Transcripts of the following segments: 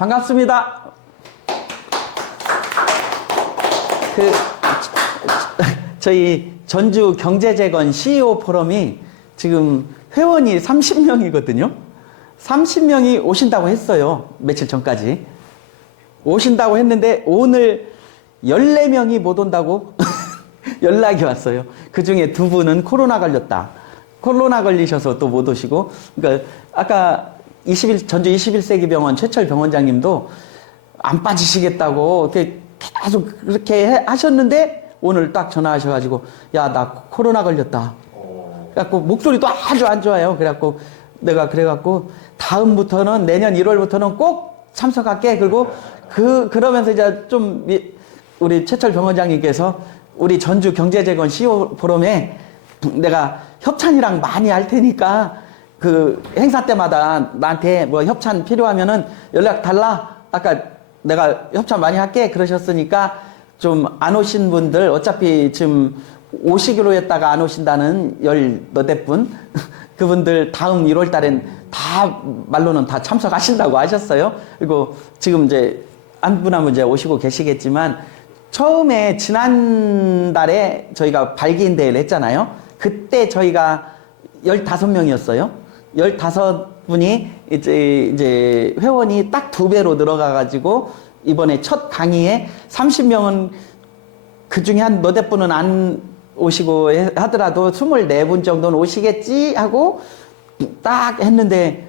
반갑습니다. 저희 전주 경제재건 CEO 포럼이 지금 회원이 30명이거든요. 30명이 오신다고 했어요. 며칠 전까지. 오신다고 했는데 오늘 14명이 못 온다고 연락이 왔어요. 그 중에 2분은 코로나 걸렸다. 코로나 걸리셔서 또 못 오시고. 그러니까 아까 전주 21세기 병원 최철 병원장님도 안 빠지시겠다고 계속 그렇게 하셨는데 오늘 딱 전화하셔가지고 야, 나 코로나 걸렸다. 그래갖고 목소리도 아주 안 좋아요. 그래갖고 내가 그래갖고 다음부터는 내년 1월부터는 꼭 참석할게. 그리고 그러면서 이제 좀 우리 최철 병원장님께서 우리 전주 경제재건 CEO 포럼에 내가 협찬이랑 많이 할 테니까 그 행사 때마다 나한테 뭐 협찬 필요하면은 연락 달라. 아까 내가 협찬 많이 할게 그러셨으니까 좀 안 오신 분들 어차피 지금 오시기로 했다가 안 오신다는 14분 그분들 다음 1월 달엔 다 말로는 다 참석하신다고 하셨어요. 그리고 지금 이제 한 분 한 분 이제 오시고 계시겠지만 처음에 지난달에 저희가 발기인 대회를 했잖아요. 그때 저희가 15명이었어요. 15분이 이제 회원이 딱 2배로 늘어가가지고 이번에 첫 강의에 30명은 그 중에 한 너댓 분은 안 오시고 하더라도 24분 정도는 오시겠지 하고 딱 했는데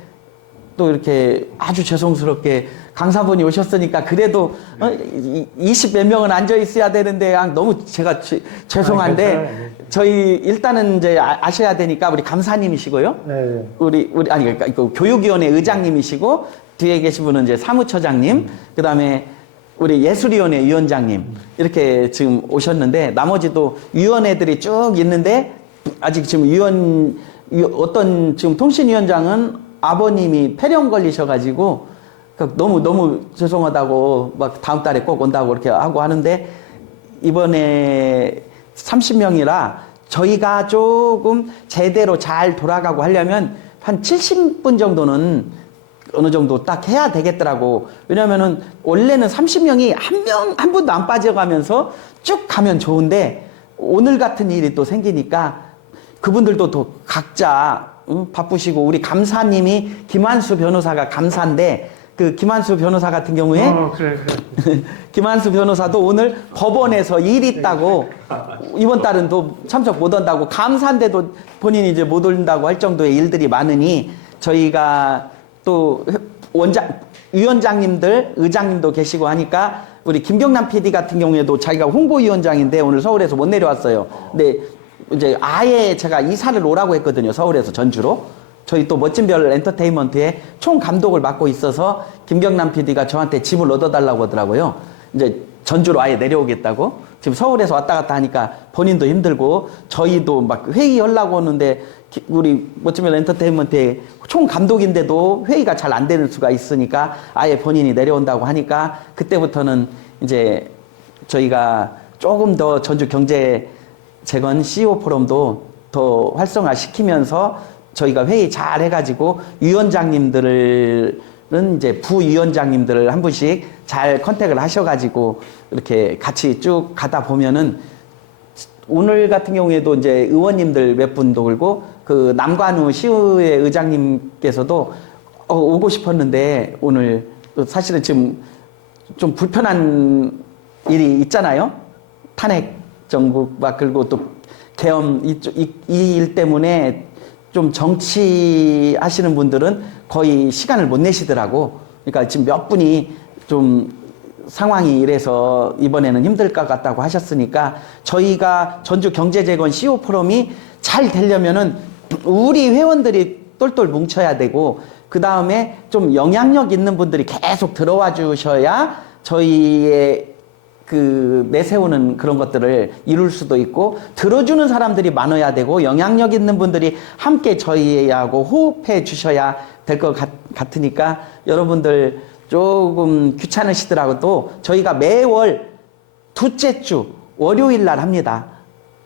또 이렇게 아주 죄송스럽게 강사분이 오셨으니까 그래도 20몇 명은 앉아 있어야 되는데 너무 제가 죄송한데 저희 일단은 이제 아셔야 되니까 우리 감사님이시고요. 네. 아니 그러니까 교육위원회 의장님이시고 뒤에 계신 분은 이제 사무처장님, 그다음에 우리 예술위원회 위원장님 이렇게 지금 오셨는데 나머지도 위원회들이 쭉 있는데 아직 지금 어떤 지금 통신위원장은 아버님이 폐렴 걸리셔가지고 너무 죄송하다고 막 다음 달에 꼭 온다고 이렇게 하고 하는데 이번에 30명이라 저희가 조금 제대로 잘 돌아가고 하려면 한 70분 정도는 어느 정도 딱 해야 되겠더라고. 왜냐면은 원래는 30명이 한 분도 안 빠져가면서 쭉 가면 좋은데 오늘 같은 일이 또 생기니까 그분들도 또 각자 바쁘시고 우리 감사님이 김한수 변호사가 감사인데 그 김한수 변호사 같은 경우에 그래. 김한수 변호사도 오늘 법원에서 일 있다고 이번 달은 또 참석 못 한다고 감사인데도 본인이 이제 못 온다고 할 정도의 일들이 많으니 저희가 또 위원장님들, 의장님도 계시고 하니까 우리 김경남 PD 같은 경우에도 자기가 홍보위원장인데 오늘 서울에서 못 내려왔어요. 근데 이제 아예 제가 이사를 오라고 했거든요. 서울에서 전주로. 저희 또 멋진별 엔터테인먼트의 총 감독을 맡고 있어서 김경남 PD가 저한테 집을 얻어달라고 하더라고요. 이제 전주로 아예 내려오겠다고. 지금 서울에서 왔다 갔다 하니까 본인도 힘들고 저희도 막 회의하려고 하는데 우리 멋진별 엔터테인먼트의 총 감독인데도 회의가 잘 안 되는 수가 있으니까 아예 본인이 내려온다고 하니까 그때부터는 이제 저희가 조금 더 전주 경제재건 CEO 포럼도 더 활성화시키면서 저희가 회의 잘 해가지고 위원장님들은 이제 부위원장님들을 한 분씩 잘 컨택을 하셔가지고 이렇게 같이 쭉 가다 보면은 오늘 같은 경우에도 이제 의원님들 몇 분 돌고 그 남관우 시의회 의장님께서도 오고 싶었는데 오늘 사실은 지금 좀 불편한 일이 있잖아요. 탄핵 정국 막 그리고 또 계엄 이 일 때문에 좀 정치하시는 분들은 거의 시간을 못 내시더라고. 그러니까 지금 몇 분이 좀 상황이 이래서 이번에는 힘들 것 같다고 하셨으니까 저희가 전주 경제재건 CEO 포럼이 잘 되려면은 우리 회원들이 똘똘 뭉쳐야 되고 그 다음에 좀 영향력 있는 분들이 계속 들어와 주셔야 저희의 그 내세우는 그런 것들을 이룰 수도 있고 들어주는 사람들이 많아야 되고 영향력 있는 분들이 함께 저희하고 호흡해 주셔야 될 것 같으니까 여러분들 조금 귀찮으시더라도 저희가 매월 둘째 주 월요일 날 합니다.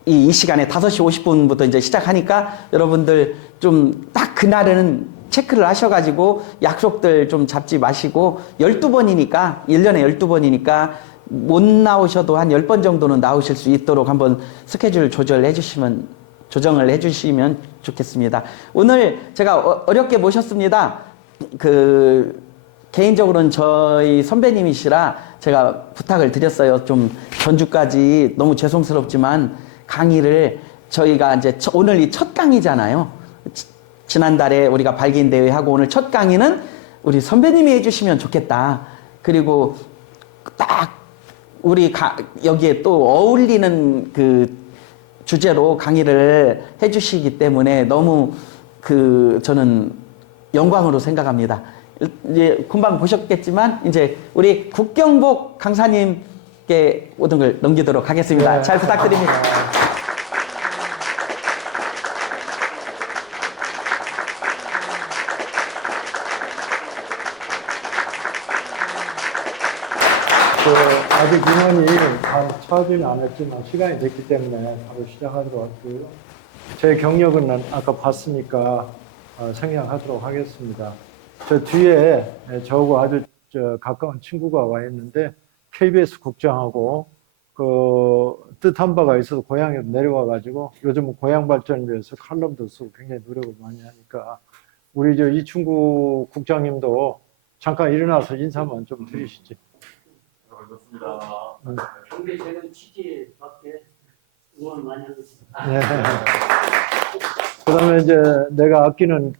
이 시간에 5시 50분부터 이제 시작하니까 여러분들 좀 딱 그날은 체크를 하셔가지고 약속들 좀 잡지 마시고 12번이니까 1년에 12번이니까 못 나오셔도 한 10번 정도는 나오실 수 있도록 한번 스케줄 조정을 해주시면 좋겠습니다. 오늘 제가 어렵게 모셨습니다. 개인적으로는 저희 선배님이시라 제가 부탁을 드렸어요. 좀 전주까지 너무 죄송스럽지만 강의를 저희가 이제 오늘이 첫 강의잖아요. 지난달에 우리가 발기인 대회 하고 오늘 첫 강의는 우리 선배님이 해주시면 좋겠다. 그리고 딱 우리 여기에 또 어울리는 주제로 강의를 해주시기 때문에 너무 저는 영광으로 생각합니다. 이제 금방 보셨겠지만 이제 우리 국경복 강사님께 모든 걸 넘기도록 하겠습니다. 네. 잘 부탁드립니다. 아직 인원이 다 차지는 않았지만 시간이 됐기 때문에 바로 시작하도록 할게요. 제 경력은 아까 봤으니까 생략하도록 하겠습니다. 저 뒤에 저하고 아주 가까운 친구가 와 있는데 KBS 국장하고 뜻한 바가 있어서 고향에 내려와 가지고 요즘은 고향 발전을 위해서 칼럼도 쓰고 굉장히 노력을 많이 하니까 우리 이충구 국장님도 잠깐 일어나서 인사만 좀 드리시지. 반갑습니다. 경제재능 취지밖에 응원 많이 하고 있습니다. 네. 그다음에 이제 내가 아끼는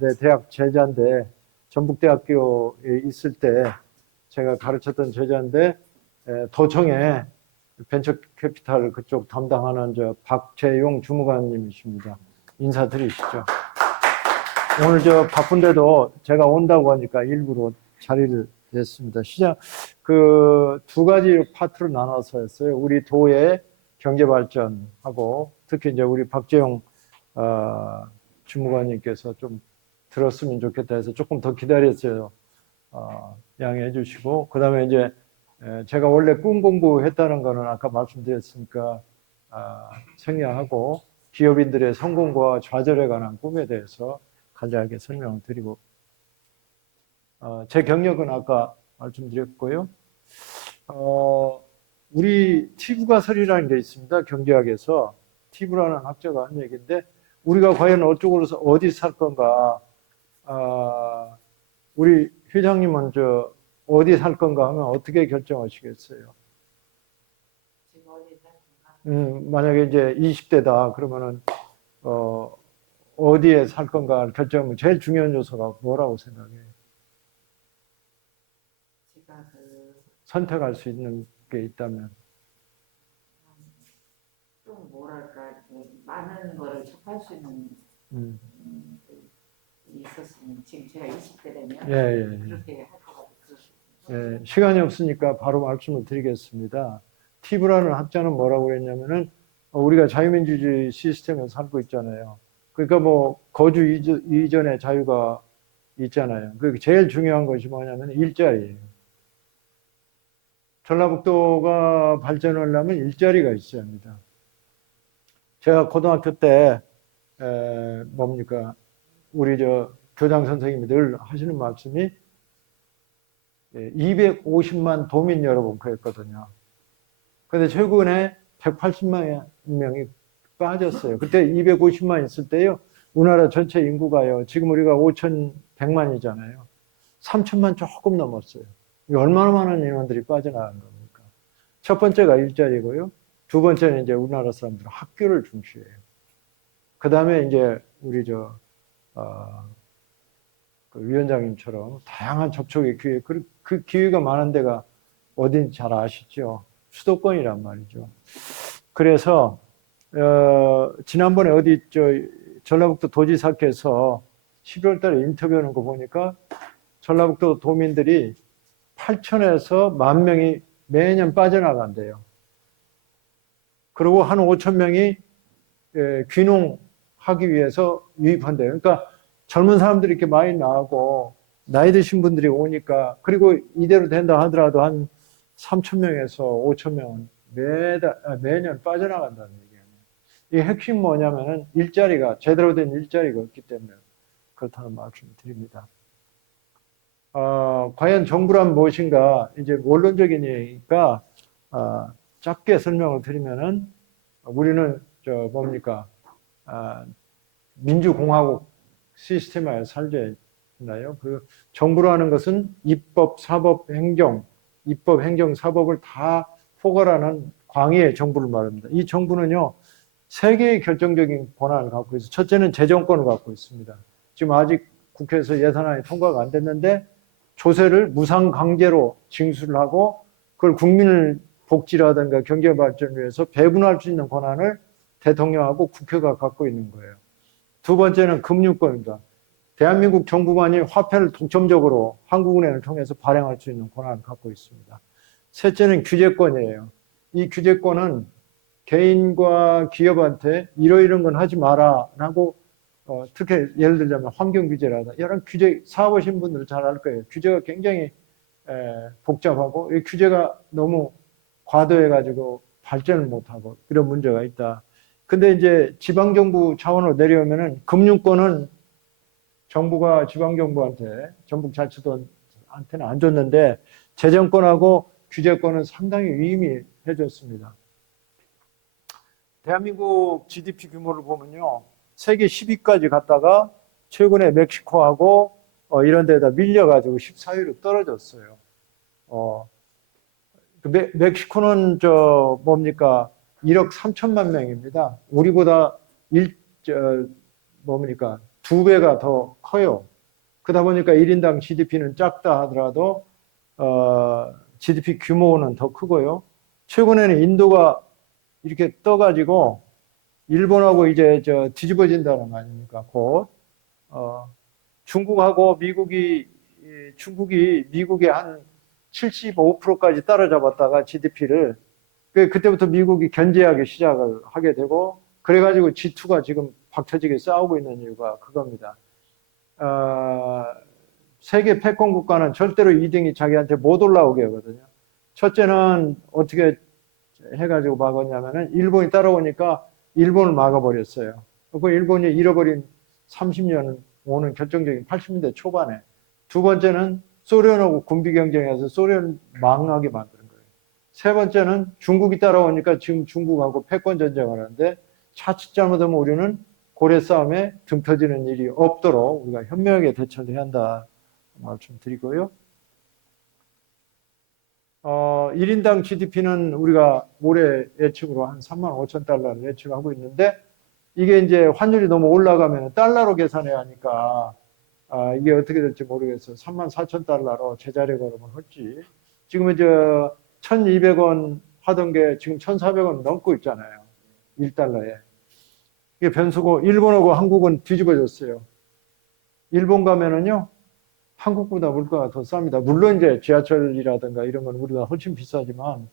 내 대학 제자인데 전북대학교에 있을 때 제가 가르쳤던 제자인데 도청에 벤처캐피탈 그쪽 담당하는 박재용 주무관님이십니다. 인사드리시죠. 오늘 바쁜데도 제가 온다고 하니까 일부러 자리를 냈습니다. 두 가지 파트로 나눠서 했어요. 우리 도의 경제 발전하고 특히 이제 우리 박재용 주무관님께서 좀 들었으면 좋겠다 해서 조금 더 기다렸어요. 양해해 주시고 그다음에 이제 제가 원래 꿈 공부했다는 거는 아까 말씀드렸으니까 생략하고 기업인들의 성공과 좌절에 관한 꿈에 대해서 간략하게 설명을 드리고 제 경력은 아까 말씀드렸고요. 우리 티브가설이라는 게 있습니다. 경제학에서 티브라는 학자가 한 얘기인데 우리가 과연 어디 살 건가? 우리 회장님은 어디 살 건가 하면 어떻게 결정하시겠어요? 지금 어디 살 건가? 만약에 이제 20대다 그러면은 어디에 살 건가 결정하면 제일 중요한 요소가 뭐라고 생각해요? 제가 선택할 수 있는 게 있다면 좀 뭐랄까 많은 거를 접할 수 있는 있었으면 지금 제가 20대라면 그렇게 할 것 같아요. 시간이 없으니까 바로 말씀을 드리겠습니다. 티브라는 학자는 뭐라고 그랬냐면은 우리가 자유민주주의 시스템에 살고 있잖아요. 그러니까 거주 이전의 자유가 있잖아요. 그 제일 중요한 것이 뭐냐면 일자리예요. 전라북도가 발전하려면 일자리가 있어야 합니다. 제가 고등학교 때 우리 교장 선생님이 늘 하시는 말씀이 250만 도민 여러분 그랬거든요. 근데 최근에 180만 명이 빠졌어요. 그때 250만 있을 때요. 우리나라 전체 인구가요. 지금 우리가 5,100만이잖아요. 3천만 조금 넘었어요. 얼마나 많은 인원들이 빠져나간 겁니까? 첫 번째가 일자리고요. 두 번째는 이제 우리나라 사람들은 학교를 중시해요. 그 다음에 이제 우리 위원장님처럼 다양한 접촉의 기회, 그 기회가 많은 데가 어딘지 잘 아시죠? 수도권이란 말이죠. 그래서 지난번에 전라북도 도지사께서 11월 달에 인터뷰하는 거 보니까 전라북도 도민들이 8천에서 10,000명이 매년 빠져나간대요. 그리고 한 5,000명이 귀농하기 위해서 유입한대요. 그러니까 젊은 사람들이 이렇게 많이 나오고 나이 드신 분들이 오니까 그리고 이대로 된다 하더라도 한 3,000명에서 5,000명은 매년 빠져나간다는 얘기예요. 이 핵심 뭐냐면은 제대로 된 일자리가 없기 때문에 그렇다는 말씀을 드립니다. 과연 정부란 무엇인가? 이제 원론적이니까 짧게 설명을 드리면은 우리는 뭡니까? 민주공화국 시스템에 살지 않나요? 그 정부라는 것은 입법, 사법, 행정, 입법, 행정, 사법을 다 포괄하는 광의의 정부를 말합니다. 이 정부는요, 세 개의 결정적인 권한을 갖고 있어요. 첫째는 재정권을 갖고 있습니다. 지금 아직 국회에서 예산안이 통과가 안 됐는데 조세를 무상 강제로 징수를 하고 그걸 국민을 복지라든가 경제 발전을 위해서 배분할 수 있는 권한을 대통령하고 국회가 갖고 있는 거예요. 두 번째는 금융권입니다. 대한민국 정부만이 화폐를 독점적으로 한국은행을 통해서 발행할 수 있는 권한을 갖고 있습니다. 셋째는 규제권이에요. 이 규제권은 개인과 기업한테 이러이런 건 하지 마라 라고 특히 예를 들자면 환경 규제라든가 이런 규제 사업하신 분들 잘 알 거예요. 규제가 굉장히 복잡하고 이 규제가 너무 과도해가지고 발전을 못하고 이런 문제가 있다. 근데 이제 지방정부 차원으로 내려오면은 금융권은 정부가 지방정부한테 전북자치도한테는 안 줬는데 재정권하고 규제권은 상당히 위임해 줬습니다. 대한민국 GDP 규모를 보면요. 세계 10위까지 갔다가 최근에 멕시코하고 이런 데다 밀려가지고 14위로 떨어졌어요. 멕시코는 1억 3천만 명입니다. 우리보다 2배가 더 커요. 그러다 보니까 1인당 GDP는 작다 하더라도 GDP 규모는 더 크고요. 최근에는 인도가 이렇게 떠가지고 일본하고 이제 뒤집어진다는 거 아닙니까? 곧 중국하고 중국이 미국의 한 75%까지 따라잡았다가 GDP를 그때부터 미국이 견제하기 시작을 하게 되고 그래가지고 G2가 지금 박터지게 싸우고 있는 이유가 그겁니다. 세계 패권 국가는 절대로 2등이 자기한테 못 올라오게 하거든요. 첫째는 어떻게 해가지고 막았냐면은 일본이 따라오니까 일본을 막아버렸어요. 그 일본이 잃어버린 30년 오는 결정적인 80년대 초반에. 두 번째는 소련하고 군비 경쟁해서 소련 망하게 만드는 거예요. 세 번째는 중국이 따라오니까 지금 중국하고 패권 전쟁을 하는데 자칫 잘못하면 우리는 고래 싸움에 등 터지는 일이 없도록 우리가 현명하게 대처를 해야 한다 말씀드리고요. 1인당 GDP는 우리가 올해 예측으로 한 3만 5천 달러를 예측하고 있는데 이게 이제 환율이 너무 올라가면 달러로 계산해야 하니까 이게 어떻게 될지 모르겠어요. 3만 4천 달러로 제자리 걸음을 할지. 지금 이제 1,200원 하던 게 지금 1,400원 넘고 있잖아요. 1달러에. 이게 변수고 일본하고 한국은 뒤집어졌어요. 일본 가면은요. 한국보다 물가가 더 쌉니다. 물론 이제 지하철이라든가 이런 건 우리가 훨씬 비싸지만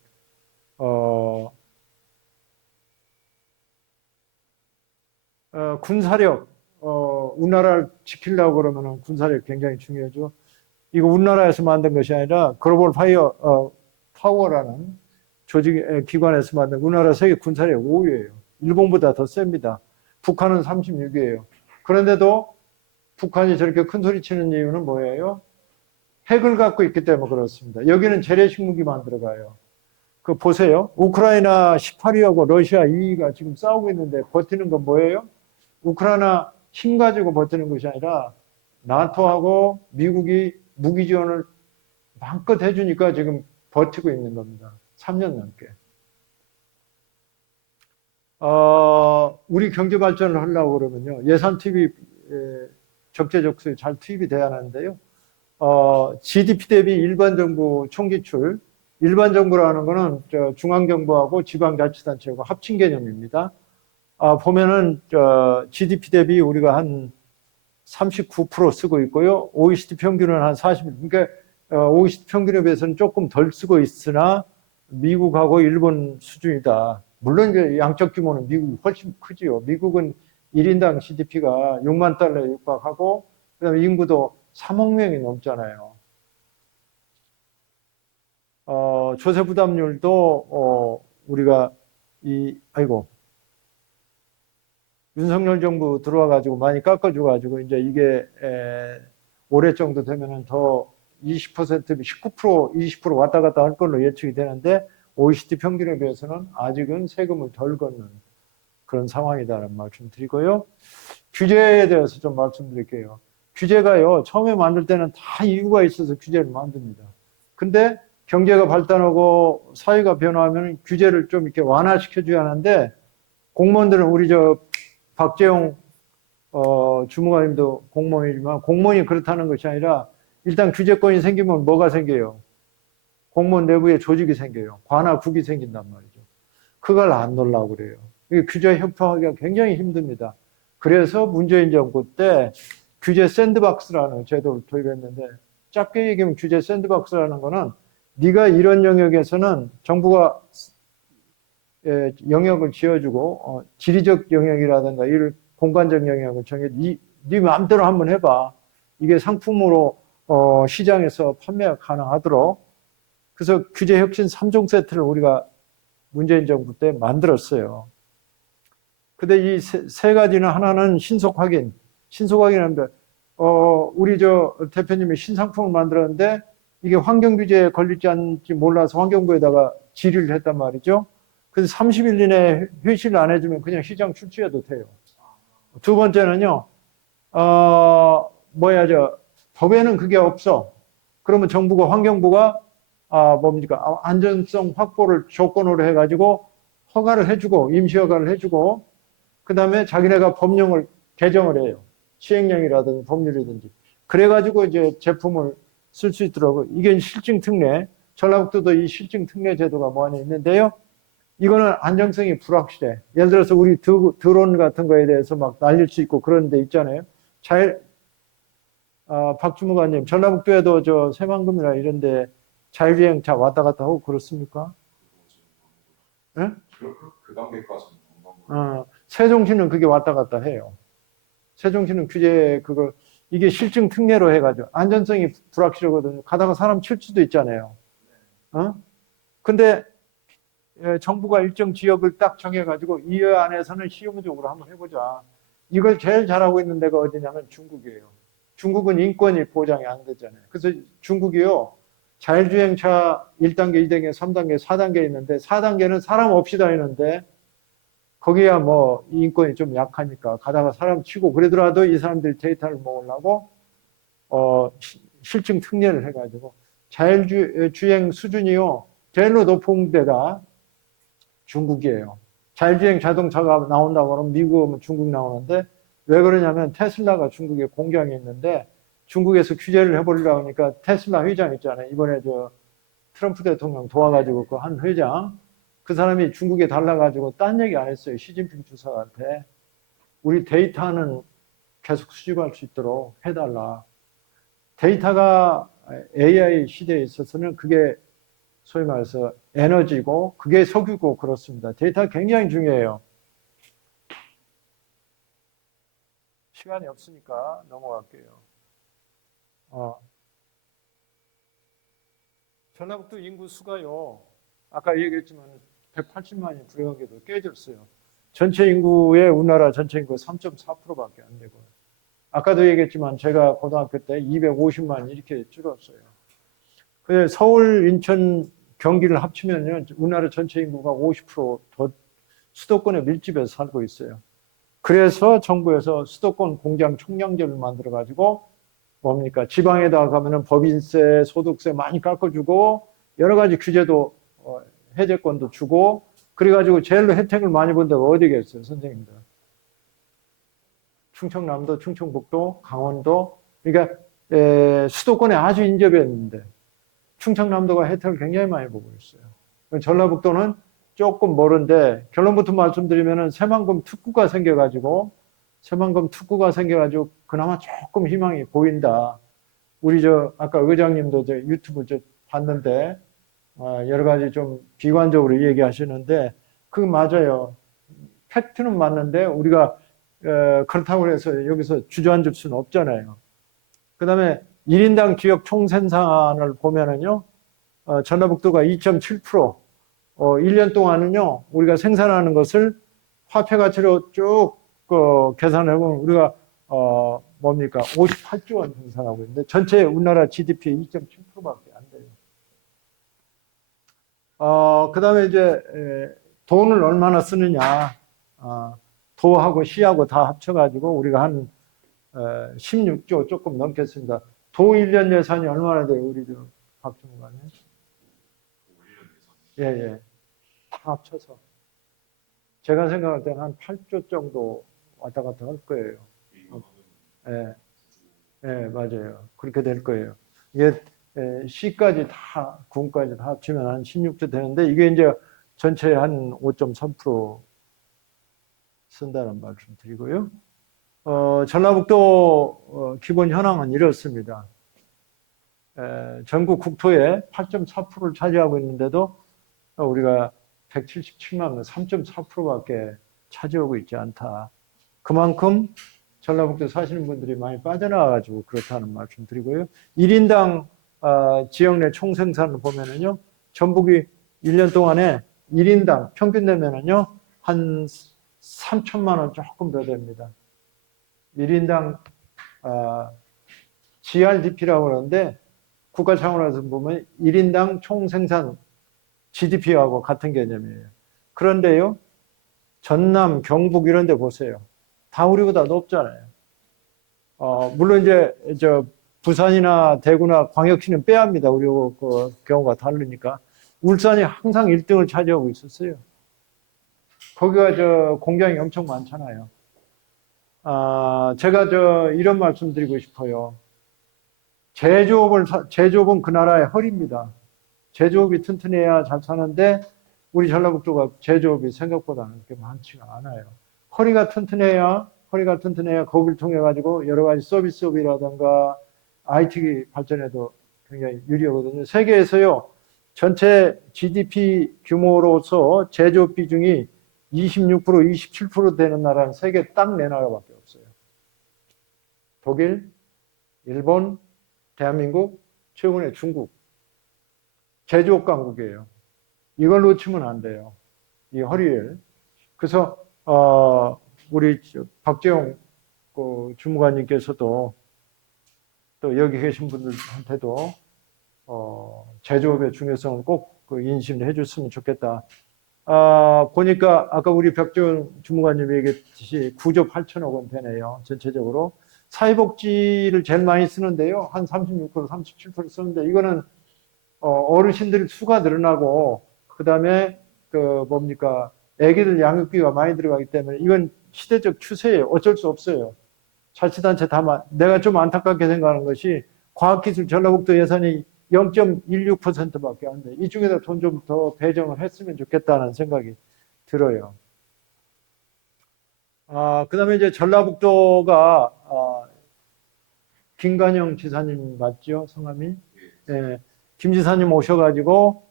군사력 우리나라를 지키려고 그러면 군사력 굉장히 중요하죠. 이거 우리나라에서 만든 것이 아니라 글로벌 파워라는 조직 기관에서 만든 우리나라 세계 군사력 5위예요. 일본보다 더 셉니다. 북한은 36위예요. 그런데도 북한이 저렇게 큰 소리 치는 이유는 뭐예요? 핵을 갖고 있기 때문에 그렇습니다. 여기는 재래식 무기만 들어가요. 그 보세요. 우크라이나 18위하고 러시아 2위가 지금 싸우고 있는데 버티는 건 뭐예요? 우크라이나 힘 가지고 버티는 것이 아니라 나토하고 미국이 무기 지원을 마음껏 해주니까 지금 버티고 있는 겁니다. 3년 넘게. 우리 경제 발전을 하려고 그러면요. 예산 투입이 적재적소에 잘 투입이 돼야 하는데요. GDP 대비 일반 정부 총지출, 일반 정부라는 거는 중앙정부하고 지방자치단체하고 합친 개념입니다. 보면은 GDP 대비 우리가 한 39% 쓰고 있고요. OECD 평균은 한 40%. 그러니까 OECD 평균에 비해서는 조금 덜 쓰고 있으나 미국하고 일본 수준이다. 물론 이제 양적 규모는 미국이 훨씬 크지요. 미국은 1인당 GDP가 6만 달러에 육박하고 그다음에 인구도 3억 명이 넘잖아요. 조세 부담률도 우리가 윤석열 정부 들어와가지고 많이 깎아줘가지고 이제 이게 올해 정도 되면은 더 20%, 19%, 20% 왔다 갔다 할 걸로 예측이 되는데 OECD 평균에 비해서는 아직은 세금을 덜 걷는 그런 상황이다라는 말씀 드리고요. 규제에 대해서 좀 말씀드릴게요. 규제가요, 처음에 만들 때는 다 이유가 있어서 규제를 만듭니다. 근데 경제가 발달하고 사회가 변화하면 규제를 좀 이렇게 완화시켜줘야 하는데, 공무원들은 우리 박재용 주무관님도 공무원이지만 공무원이 그렇다는 것이 아니라 일단 규제권이 생기면 뭐가 생겨요? 공무원 내부에 조직이 생겨요. 관하국이 생긴단 말이죠. 그걸 안 놓으려고 그래요. 규제 협파하기가 굉장히 힘듭니다. 그래서 문재인 정부 때 규제 샌드박스라는 제도를 도입했는데, 짧게 얘기하면 규제 샌드박스라는 거는 네가 이런 영역에서는 정부가 영역을 지어주고 지리적 영역이라든가 이런 공간적 영역을 정해 네 마음대로 한번 해봐. 이게 상품으로 시장에서 판매가 가능하도록. 그래서 규제 혁신 3종 세트를 우리가 문재인 정부 때 만들었어요. 근데 이 세 가지는, 하나는 신속 확인하는데, 우리 대표님이 신상품을 만들었는데 이게 환경 규제에 걸릴지 않을지 몰라서 환경부에다가 질의를 했단 말이죠. 그래서 30일 이내에 회시를 안 해주면 그냥 시장 출시해도 돼요. 두 번째는요, 법에는 그게 없어. 그러면 정부가, 환경부가, 안전성 확보를 조건으로 해가지고 허가를 해주고, 임시 허가를 해주고, 그 다음에 자기네가 법령을 개정을 해요. 시행령이라든지 법률이든지. 그래가지고 이제 제품을 쓸 수 있더라고요. 이게 실증 특례. 전라북도도 이 실증 특례 제도가 많이 있는데요. 이거는 안정성이 불확실해. 예를 들어서 우리 드론 같은 거에 대해서 막 날릴 수 있고 그런 데 있잖아요. 박 주무관님, 전라북도에도 새만금이나 이런 데 자율주행차 왔다 갔다 하고 그렇습니까? 네? 그 단계까지는. 세종시는 그게 왔다 갔다 해요. 세종시는 규제 이게 실증 특례로 해가지고 안전성이 불확실하거든요. 가다가 사람 칠 수도 있잖아요. 근데 정부가 일정 지역을 딱 정해가지고 이 안에서는 시험적으로 한번 해보자. 이걸 제일 잘하고 있는 데가 어디냐면 중국이에요. 중국은 인권이 보장이 안 되잖아요. 그래서 중국이요, 자율주행차 1단계, 2단계, 3단계, 4단계 있는데 4단계는 사람 없이 다니는데 거기야 인권이 좀 약하니까 가다가 사람 치고 그러더라도 이 사람들이 데이터를 먹으려고 실증 특례를 해가지고 자율주행 수준이요, 제일로 높은 데가 중국이에요. 자율주행 자동차가 나온다고 그러면 미국은 중국 나오는데, 왜 그러냐면 테슬라가 중국에 공장이 있는데 중국에서 규제를 해버리려고 하니까 테슬라 회장 있잖아요. 이번에 트럼프 대통령 도와가지고 그 한 회장, 그 사람이 중국에 달라가지고 딴 얘기 안 했어요. 시진핑 주석한테. 우리 데이터는 계속 수집할 수 있도록 해달라. 데이터가 AI 시대에 있어서는 그게 소위 말해서 에너지고 그게 석유고 그렇습니다. 데이터가 굉장히 중요해요. 시간이 없으니까 넘어갈게요. 전라북도 인구 수가요, 아까 얘기했지만 180만이 불행하게도 깨졌어요. 전체 인구의 우리나라 전체 인구 3.4%밖에 안 되고요. 아까도 얘기했지만 제가 고등학교 때 250만 이렇게 줄었어요. 서울, 인천, 경기를 합치면요, 우리나라 전체 인구가 50% 수도권의 밀집에서 살고 있어요. 그래서 정부에서 수도권 공장 총량제를 만들어가지고 지방에다가 가면은 법인세, 소득세 많이 깎아주고 여러 가지 규제도 해제권도 주고, 그래가지고 제일로 혜택을 많이 본 데가 어디겠어요, 선생님들? 충청남도, 충청북도, 강원도. 그러니까 수도권에 아주 인접했는데 충청남도가 혜택을 굉장히 많이 보고 있어요. 전라북도는 조금 멀은데, 결론부터 말씀드리면은 새만금 특구가 생겨가지고 그나마 조금 희망이 보인다. 우리 아까 의장님도 유튜브 봤는데 여러 가지 좀 비관적으로 얘기하시는데 그거 맞아요. 팩트는 맞는데 우리가 그렇다고 해서 여기서 주저앉을 수는 없잖아요. 그 다음에 1인당 지역 총생산을 보면은요, 전라북도가 2.7%, 1년 동안은요, 우리가 생산하는 것을 화폐 가치로 쭉 계산해보면 우리가 뭡니까 58조 원 생산하고 있는데 전체 우리나라 GDP의 2.7%밖에 안 돼요. 그다음에 이제 돈을 얼마나 쓰느냐. 도하고 시하고 다 합쳐가지고 우리가 한 16조 조금 넘겠습니다. 도 1년 예산이 얼마나 돼요, 우리 박 주무관님? 예. 다 합쳐서. 제가 생각할 때는 한 8조 정도 왔다 갔다 할 거예요. 예, 맞아요. 그렇게 될 거예요. 이게 시까지 다, 군까지 다 합치면 한 16조 되는데 이게 이제 전체의 한 5.3% 쓴다는 말씀 드리고요. 전라북도 기본 현황은 이렇습니다. 전국 국토의 8.4%를 차지하고 있는데도 우리가 177만 명, 3.4%밖에 차지하고 있지 않다. 그만큼 전라북도 사시는 분들이 많이 빠져나와가지고 그렇다는 말씀 드리고요. 1인당 지역 내 총생산을 보면은요, 전북이 1년 동안에 1인당 평균 내면은요, 한 3천만 원 조금 더 됩니다. 1인당 GRDP라고 그러는데 국가 차원에서 보면 1인당 총생산 GDP하고 같은 개념이에요. 그런데요, 전남, 경북 이런 데 보세요. 다 우리보다 높잖아요. 물론 이제 부산이나 대구나 광역시는 빼합니다. 우리 그 경우가 다르니까. 울산이 항상 1등을 차지하고 있었어요. 거기가 공장이 엄청 많잖아요. 제가 이런 말씀 드리고 싶어요. 제조업은 그 나라의 허리입니다. 제조업이 튼튼해야 잘 사는데 우리 전라북도가 제조업이 생각보다는 그렇게 많지가 않아요. 허리가 튼튼해야 거기를 통해 가지고 여러 가지 서비스업이라든가 IT 발전에도 굉장히 유리하거든요. 세계에서요, 전체 GDP 규모로서 제조업 비중이 26%, 27% 되는 나라는 세계 딱 4나라밖에 없어요. 독일, 일본, 대한민국, 최근에 중국. 제조업 강국이에요. 이걸 놓치면 안 돼요. 이 허리를. 그래서 우리 박재용 주무관님께서도 또 여기 계신 분들한테도 제조업의 중요성을 꼭 인식해 줬으면 좋겠다. 보니까 아까 우리 박재용 주무관님이 얘기했듯이 9조 8천억 원 되네요. 전체적으로. 사회복지를 제일 많이 쓰는데요. 한 36%, 37% 쓰는데 이거는 어르신들 수가 늘어나고 그다음에 애기들 양육비가 많이 들어가기 때문에 이건 시대적 추세예요. 어쩔 수 없어요. 자치단체 내가 좀 안타깝게 생각하는 것이 과학기술 전라북도 예산이 0.16%밖에 안 돼. 이쪽에다 돈 좀 더 배정을 했으면 좋겠다는 생각이 들어요. 그다음에 이제 전라북도가 김관영 지사님 맞죠? 성함이? 예. 김 지사님 오셔가지고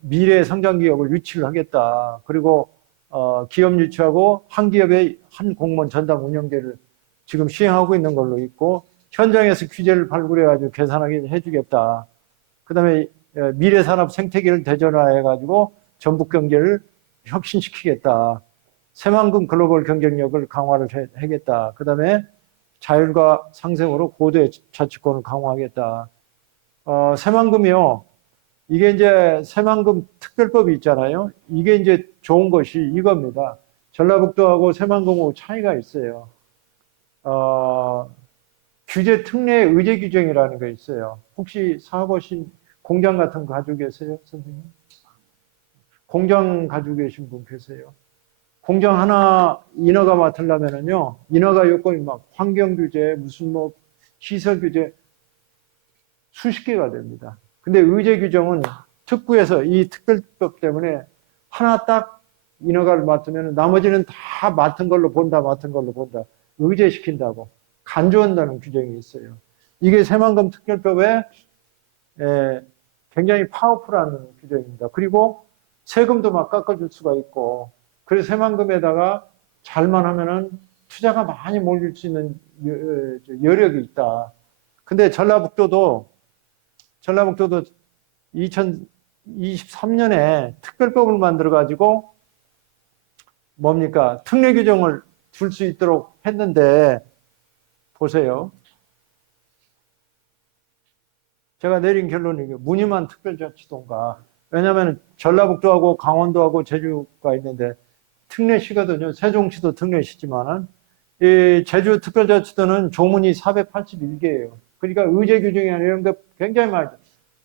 미래 성장 기업을 유치를 하겠다. 그리고 기업 유치하고 한 기업의 한 공무원 전담 운영계를 지금 시행하고 있는 걸로 있고 현장에서 규제를 발굴해가지고 계산하게 해주겠다. 그다음에 미래 산업 생태계를 대전화해가지고 전북 경제를 혁신시키겠다. 새만금 글로벌 경쟁력을 강화를 하겠다. 그다음에 자율과 상생으로 고도의 자치권을 강화하겠다. 새만금이요. 이게 이제 새만금 특별법이 있잖아요. 이게 이제 좋은 것이 이겁니다. 전라북도하고 새만금하고 차이가 있어요. 규제 특례 의제 규정이라는 게 있어요. 혹시 사업하신 공장 같은 거 가지고 계세요, 선생님? 공장 가지고 계신 분 계세요? 공장 하나 인허가 맡으려면은요, 인허가 요건이 막 환경 규제, 무슨 시설 규제 수십 개가 됩니다. 근데 의제 규정은 특구에서 이 특별법 때문에 하나 딱 인허가를 맡으면 나머지는 다 맡은 걸로 본다. 의제시킨다고. 간주한다는 규정이 있어요. 이게 새만금 특별법에 굉장히 파워풀한 규정입니다. 그리고 세금도 막 깎아줄 수가 있고, 그래서 새만금에다가 잘만 하면은 투자가 많이 몰릴 수 있는 여력이 있다. 근데 전라북도도 2023년에 특별법을 만들어가지고 특례 규정을 둘 수 있도록 했는데 보세요. 제가 내린 결론이 무늬만 특별자치도인가. 왜냐하면 전라북도하고 강원도하고 제주가 있는데 특례시거든요. 세종시도 특례시지만은 이 제주 특별자치도는 조문이 481개예요. 그러니까 의제 규정이나 이런 게 굉장히 많이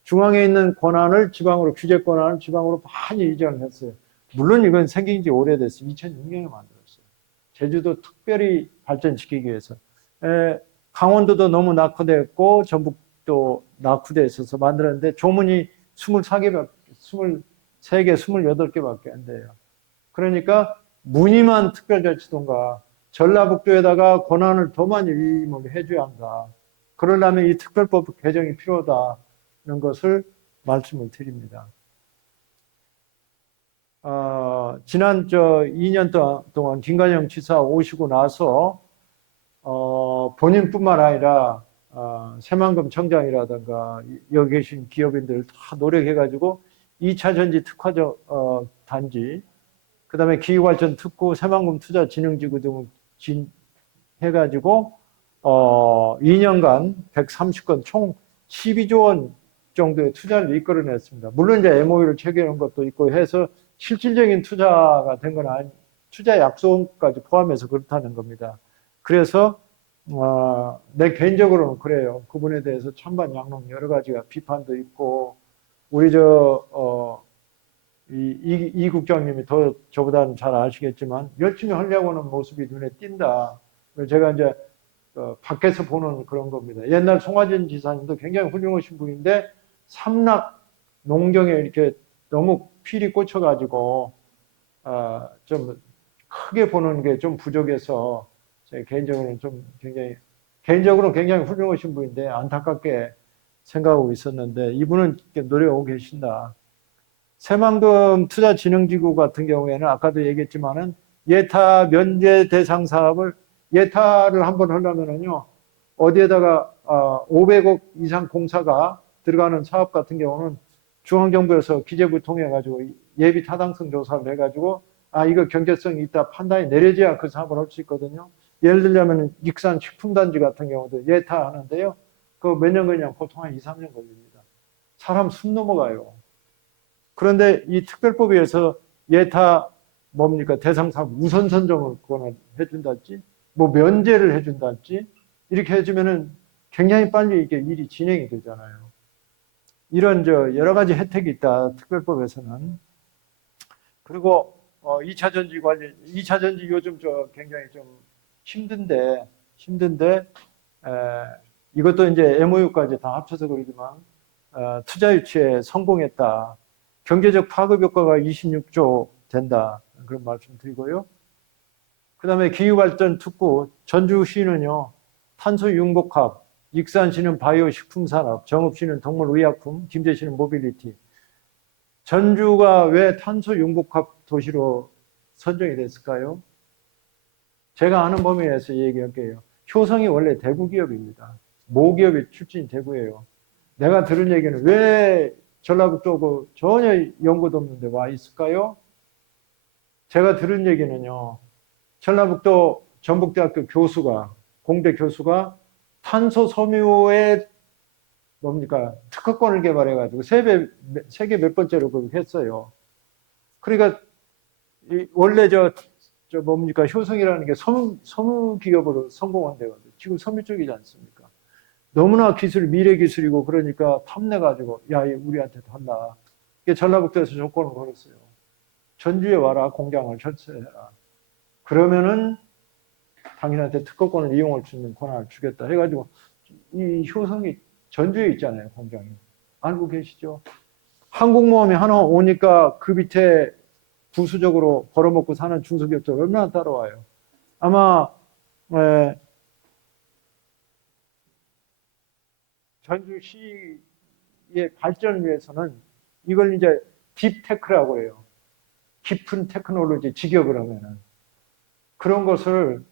중앙에 있는 권한을 지방으로 규제 권한을 지방으로 많이 이전을 했어요. 물론 이건 생긴 지 오래됐어요. 2006년에 만들었어요. 제주도 특별히 발전시키기 위해서. 강원도도 너무 낙후됐고 전북도 낙후돼 있어서 만들었는데 조문이 23개, 23개, 28개밖에 안 돼요. 그러니까 무늬만 특별자치도인가 전라북도에다가 권한을 더 많이 위임을 해줘야 한다. 그러려면 이 특별법 개정이 필요하다는 것을 말씀을 드립니다. 지난 2년 동안 김관영 지사 오시고 나서 본인뿐만 아니라 새만금 청장이라든가 여기 계신 기업인들 다 노력해가지고 2차 전지 특화 단지, 그 다음에 기후발전 특구, 새만금 투자진흥지구 등을 해가지고 2년간 130건 총 12조 원 정도의 투자를 이끌어냈습니다. 물론 이제 MOU를 체결한 것도 있고 해서 실질적인 투자가 된 건 아니, 투자 약속까지 포함해서 그렇다는 겁니다. 그래서 내 개인적으로는 그래요. 그분에 대해서 찬반양론 여러 가지가 비판도 있고 우리 이 국장님이 더 저보다는 잘 아시겠지만 열심히 하려고 하는 모습이 눈에 띈다. 제가 이제 밖에서 보는 그런 겁니다. 옛날 송화진 지사님도 굉장히 훌륭하신 분인데 삼락 농경에 이렇게 너무 필이 꽂혀가지고 좀 크게 보는 게 좀 부족해서 제 개인적으로는 굉장히 훌륭하신 분인데 안타깝게 생각하고 있었는데 이분은 노력하고 계신다. 새만금 투자진흥지구 같은 경우에는 아까도 얘기했지만은 예타 면제 대상 사업을 예타를 한번 하려면은요 어디에다가 500억 이상 공사가 들어가는 사업 같은 경우는 중앙정부에서 기재부 통해 가지고 예비 타당성 조사를 해가지고 이거 경제성이 있다 판단이 내려져야 그 사업을 할 수 있거든요. 예를 들자면 익산 식품단지 같은 경우도 예타하는데요. 그 몇 년 걸리냐 보통 한 2, 3년 걸립니다. 사람 숨 넘어가요. 그런데 이 특별법에서 예타 대상 사업 우선 선정을 해준다든지 뭐 면제를 해준다든지 이렇게 해주면은 굉장히 빨리 이게 일이 진행이 되잖아요. 이런 여러 가지 혜택이 있다 특별법에서는. 그리고 2차 전지 관련 2차 전지 요즘 굉장히 좀 힘든데 이것도 이제 MOU까지 다 합쳐서 그러지만 투자 유치에 성공했다. 경제적 파급 효과가 26조 된다. 그런 말씀 드리고요. 그 다음에 기후발전 특구, 전주시는요, 탄소 융복합, 익산시는 바이오 식품산업, 정읍시는 동물의약품, 김제시는 모빌리티. 전주가 왜 탄소 융복합 도시로 선정이 됐을까요? 제가 아는 범위에서 얘기할게요. 효성이 원래 대구 기업입니다. 모기업이 출신이 대구예요. 내가 들은 얘기는 왜 전라북도고 전혀 연고도 없는데 와 있을까요? 제가 들은 얘기는요. 전라북도 전북대학교 교수가 공대 교수가 탄소 섬유의 특허권을 개발해가지고 세계 몇 번째로 그렇게 했어요. 그러니까 원래 효성이라는 게 섬유 기업으로 성공한 데거든요. 지금 섬유 쪽이지 않습니까? 너무나 미래 기술이고 그러니까 탐내가지고 우리한테 달라. 이게 전라북도에서 조건을 걸었어요. 전주에 와라 공장을 철수해라. 그러면은 당신한테 특허권을 이용할 수 있는 권한을 주겠다 해가지고 이 효성이 전주에 있잖아요 공장이. 알고 계시죠? 한국모험이 하나 오니까 그 밑에 부수적으로 벌어먹고 사는 중소기업들 얼마나 따라와요. 아마 전주시의 발전을 위해서는 이걸 이제 딥테크라고 해요. 깊은 테크놀로지 직역을 하면은 그런 것을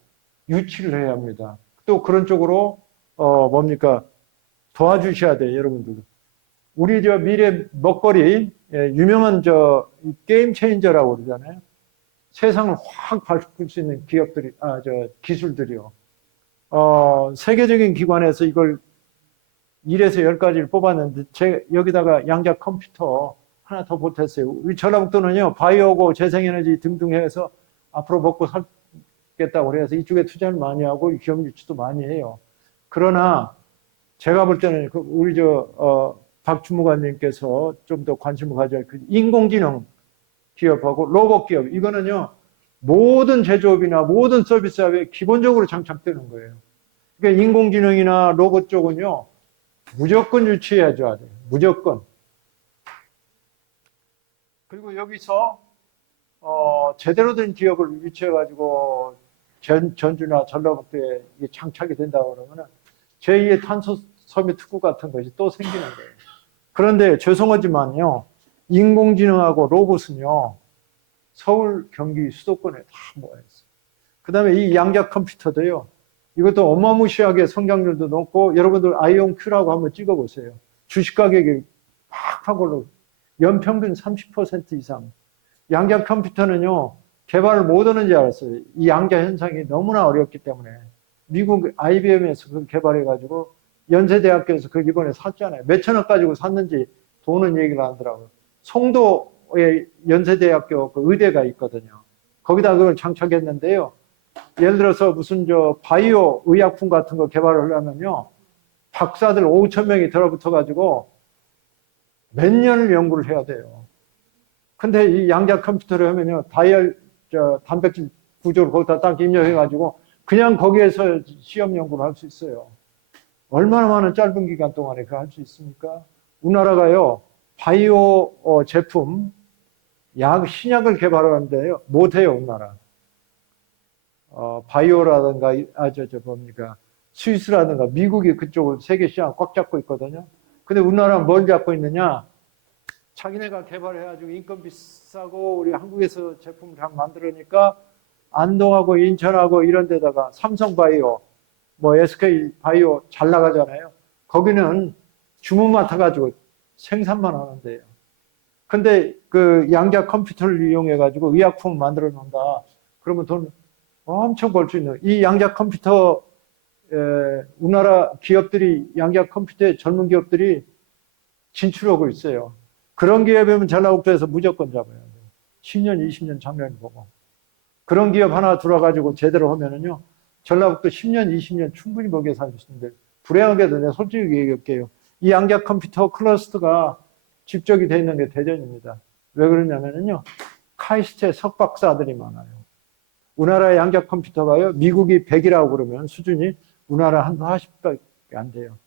유치를 해야 합니다. 또 그런 쪽으로 도와주셔야 돼요, 여러분들. 우리 미래 먹거리 유명한 게임 체인저라고 그러잖아요. 세상을 확 바꿀 수 있는 기업들이, 기술들이요. 세계적인 기관에서 이걸 1에서 10가지를 뽑았는데, 여기다가 양자 컴퓨터 하나 더 보탰어요. 우리 전라북도는요, 바이오고 재생에너지 등등 해서 앞으로 먹고 살겠다고 그래서 이쪽에 투자를 많이 하고 기업 유치도 많이 해요. 그러나 제가 볼 때는 우리 박 주무관님께서 좀 더 관심을 가져야 할 인공지능 기업하고 로봇 기업, 이거는요, 모든 제조업이나 모든 서비스업에 기본적으로 장착되는 거예요. 그러니까 인공지능이나 로봇 쪽은요, 무조건 유치해야 돼요. 무조건. 그리고 여기서 제대로 된 기업을 유치해가지고 전주나 전라북도에 이게 장착이 된다고 그러면은 제2의 탄소 섬유 특구 같은 것이 또 생기는 거예요. 그런데 죄송하지만요, 인공지능하고 로봇은요, 서울, 경기, 수도권에 다 모여 있어요. 그 다음에 이 양자 컴퓨터도요, 이것도 어마무시하게 성장률도 높고, 여러분들 아이온큐라고 한번 찍어보세요. 주식 가격이 팍 한 걸로 연평균 30% 이상. 양자 컴퓨터는요, 개발을 못 하는 줄 알았어요. 이 양자 현상이 너무나 어렵기 때문에. 미국 IBM에서 그걸 개발해가지고 연세대학교에서 그걸 이번에 샀잖아요. 몇천억 가지고 샀는지 돈은 얘기를 하더라고요. 송도에 연세대학교 그 의대가 있거든요. 거기다 그걸 장착했는데요. 예를 들어서 무슨 바이오 의약품 같은 거 개발을 하려면요, 박사들 5천 명이 들어붙어가지고 몇 년을 연구를 해야 돼요. 근데 이 양자 컴퓨터를 하면요, 단백질 구조를 거기다 딱 입력해가지고 그냥 거기에서 시험 연구를 할 수 있어요. 얼마나 많은 짧은 기간 동안에 그걸 할 수 있습니까? 우리나라가요, 바이오 제품, 신약을 개발하는데요, 못해요, 우리나라. 바이오라든가, 스위스라든가, 미국이 그쪽을 세계 시장 꽉 잡고 있거든요. 근데 우리나라는 뭘 잡고 있느냐? 자기네가 개발해가지고 인건비 싸고 우리 한국에서 제품을 잘 만들으니까 안동하고 인천하고 이런 데다가 삼성바이오, SK바이오 잘 나가잖아요. 거기는 주문 맡아가지고 생산만 하는데요. 근데 그 양자 컴퓨터를 이용해가지고 의약품을 만들어 놓는다. 그러면 돈 엄청 벌 수 있는, 이 양자 컴퓨터, 우리나라 기업들이, 양자 컴퓨터의 젊은 기업들이 진출하고 있어요. 그런 기업이면 전라북도에서 무조건 잡아야 돼요. 10년, 20년 장면 보고. 그런 기업 하나 들어가지고 제대로 하면은요, 전라북도 10년, 20년 충분히 먹여 살릴 수 있는데, 불행하게도 내가 솔직히 얘기할게요. 이 양자 컴퓨터 클러스터가 집적이 되어 있는 게 대전입니다. 왜 그러냐면요, 카이스트에 석박사들이 많아요. 우리나라의 양자 컴퓨터가요, 미국이 100이라고 그러면 수준이 우리나라 한 40밖에 안 돼요.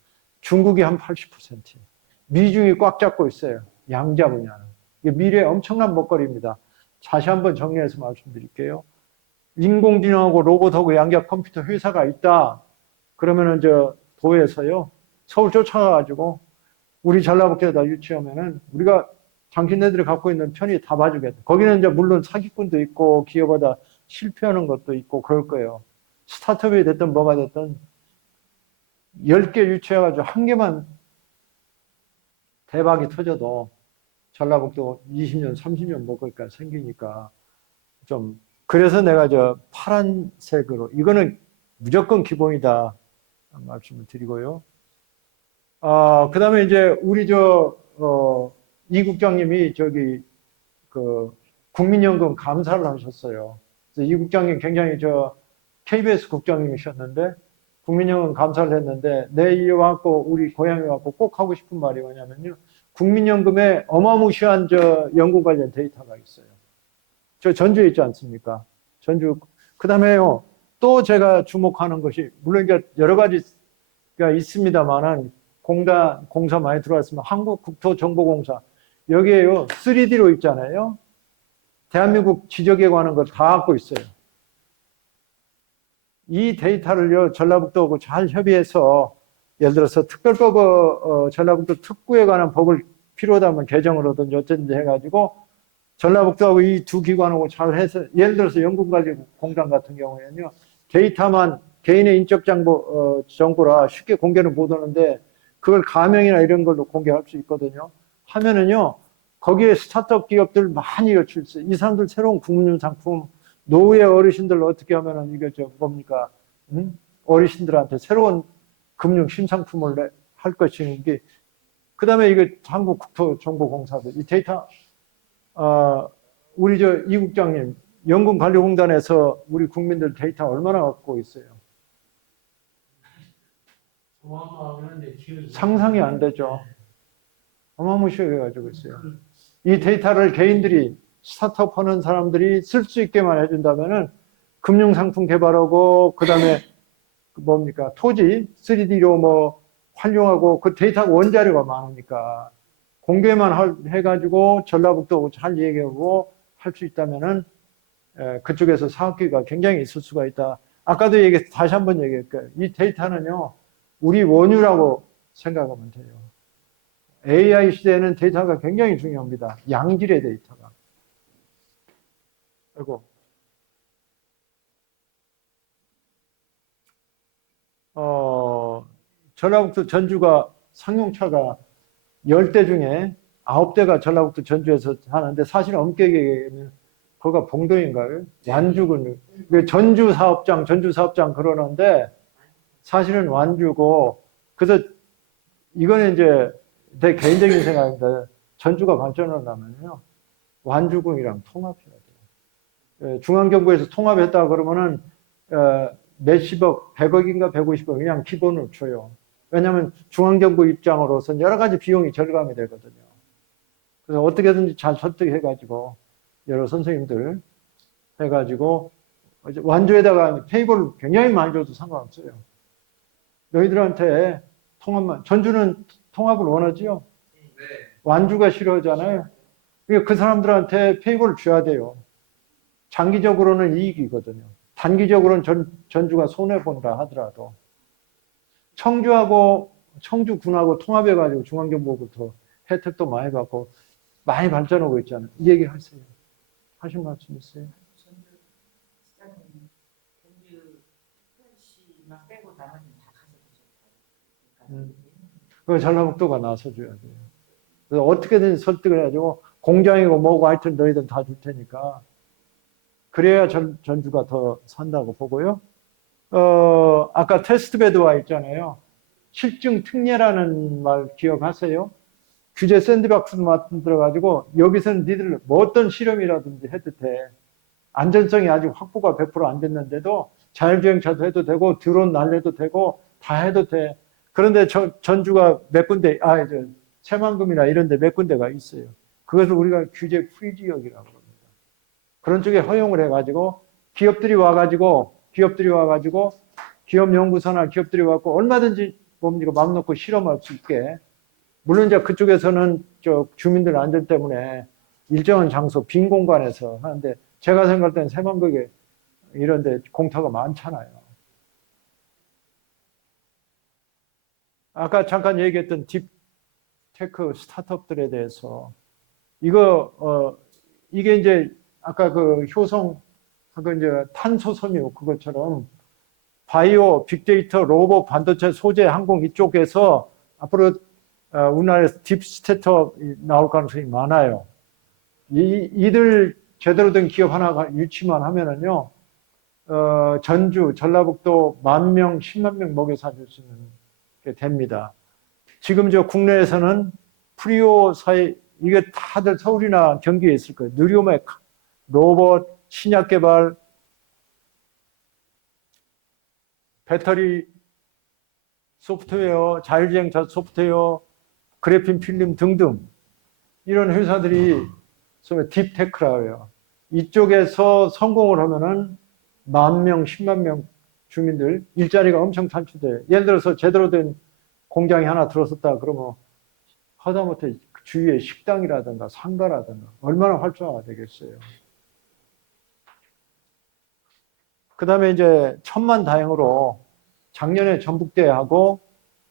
중국이 한 80%. 미중이 꽉 잡고 있어요. 양자 분야는. 이게 미래의 엄청난 먹거리입니다. 다시 한번 정리해서 말씀드릴게요. 인공지능하고 로봇하고 양자 컴퓨터 회사가 있다. 그러면은 도에서요, 서울 쫓아가가지고 우리 전라북도에다 유치하면은 우리가 당신네들이 갖고 있는 편의 다 봐주겠다. 거기는 물론 사기꾼도 있고 기업하다 실패하는 것도 있고 그럴 거예요. 스타트업이 됐든 뭐가 됐든 10개 유치해가지고 한 개만 대박이 터져도 전라북도 20년, 30년 먹을까 생기니까 좀, 그래서 내가 파란색으로, 이거는 무조건 기본이다 말씀을 드리고요. 그 다음에 이제 우리 이 국장님이 국민연금 감사를 하셨어요. 그래서 이 국장님 굉장히 KBS 국장님이셨는데 국민연금 감사를 했는데 내일에 왔고 우리 고향에 왔고 꼭 하고 싶은 말이 뭐냐면요. 국민연금에 어마무시한 연금 관련 데이터가 있어요. 전주에 있지 않습니까? 전주. 그 다음에요, 또 제가 주목하는 것이, 물론 이제 여러 가지가 있습니다만은, 공사 많이 들어왔으면 한국국토정보공사. 여기에요, 3D로 있잖아요. 대한민국 지적에 관한 걸 다 갖고 있어요. 이 데이터를요, 전라북도하고 잘 협의해서, 예를 들어서 특별법, 전라북도 특구에 관한 법을 필요하다면 개정을 하든지 어쩐지 해가지고, 전라북도하고 이 두 기관하고 잘 해서, 예를 들어서 연금관리공단 같은 경우에는요, 데이터만 개인의 인적 정보라 쉽게 공개는 못 하는데, 그걸 가명이나 이런 걸로 공개할 수 있거든요. 하면은요, 거기에 스타트업 기업들 많이 여출있어요. 이 사람들 새로운 국민 상품, 노후의 어르신들 어떻게 하면은 이게 뭡니까? 어르신들한테 새로운 금융 신상품을 할 것인지, 그 다음에 이게 한국국토정보공사도 이 데이터, 우리 이 국장님, 연금관리공단에서 우리 국민들 데이터 얼마나 갖고 있어요? 상상이 안 되죠. 어마무시하게 가지고 있어요. 이 데이터를 개인들이, 스타트업 하는 사람들이 쓸 수 있게만 해준다면은 금융상품 개발하고, 그 다음에 뭡니까? 토지 3D로 뭐 활용하고, 그 데이터 원자료가 많으니까 공개만 해가지고 전라북도 잘 얘기하고 할 수 있다면은 그쪽에서 사업기회가 굉장히 있을 수가 있다. 아까도 다시 한번 얘기할게요. 이 데이터는요, 우리 원유라고 생각하면 돼요. AI 시대에는 데이터가 굉장히 중요합니다. 양질의 데이터가. 그리고 전라북도 전주가 상용차가 10대 중에 9대가 전라북도 전주에서 하는데, 사실 엄격하게 거기가 봉도인가요? 완주군. 전주 사업장 그러는데 사실은 완주고, 그래서 이거는 이제 내 개인적인 생각인데, 전주가 발전하려면요, 완주군이랑 통합해야 돼요. 중앙정부에서 통합했다 그러면은 몇십억, 100억인가 150억 그냥 기본으로 줘요. 왜냐하면 중앙정부 입장으로서는 여러 가지 비용이 절감이 되거든요. 그래서 어떻게든지 잘 설득해가지고 여러 선생님들 해가지고 완주에다가 페이버를 굉장히 많이 줘도 상관없어요. 너희들한테 통합만, 전주는 통합을 원하지요? 네. 완주가 싫어하잖아요. 그러니까 그 사람들한테 페이버를 줘야 돼요. 장기적으로는 이익이거든요. 단기적으로는 전주가 손해본다 하더라도 청주군하고 통합해가지고 중앙정부부터 혜택도 많이 받고 많이 발전하고 있잖아요. 이 얘기 하세요. 하신 말씀 있어요? 그 전라북도가 나서줘야 돼요. 그래서 어떻게든 설득을 해가지고 공장이고 뭐고 하여튼 너희들 다 줄 테니까, 그래야 전주가 더 산다고 보고요. 아까 테스트베드와 있잖아요. 실증 특례라는 말 기억하세요? 규제 샌드박스 만들어가지고 여기서는 니들 뭐 어떤 실험이라든지 해도 돼. 안전성이 아직 확보가 100% 안 됐는데도 자율주행차도 해도 되고 드론 날려도 되고 다 해도 돼. 그런데 전주가 몇 군데, 새만금이나 이런 데 몇 군데가 있어요. 그것을 우리가 규제 프리 지역이라고 합니다. 그런 쪽에 허용을 해가지고 기업들이 와가지고 기업연구소나 기업들이 와갖고 얼마든지 뭡니까 맘 놓고 실험할 수 있게. 물론 이제 그쪽에서는 주민들 안전 때문에 일정한 장소 빈 공간에서 하는데, 제가 생각할 때는 새만금에 이런 데 공터가 많잖아요. 아까 잠깐 얘기했던 딥테크 스타트업들에 대해서 이게 이제 아까 그 효성 이제 탄소섬유 그것처럼 바이오, 빅데이터, 로봇, 반도체, 소재, 항공 이쪽에서 앞으로 우리나라에서 딥 스타트업 나올 가능성이 많아요. 이들 제대로 된 기업 하나가 유치만 하면은요, 전주, 전라북도 10,000명, 10만 명 먹여 살릴 수 있는 게 됩니다. 지금 국내에서는 프리오 사이, 이게 다들 서울이나 경기에 있을 거예요. 누리오맥, 로봇, 신약 개발, 배터리 소프트웨어, 자율주행차 소프트웨어, 그래핀 필름 등등 이런 회사들이 소위 딥테크라고 해요. 이쪽에서 성공을 하면은 10,000명, 10만 명 주민들 일자리가 엄청 창출돼요. 예를 들어서 제대로 된 공장이 하나 들어섰다 그러면 하다못해 주위에 식당이라든가 상가라든가 얼마나 활성화가 되겠어요. 그 다음에 이제 천만다행으로 작년에 전북대하고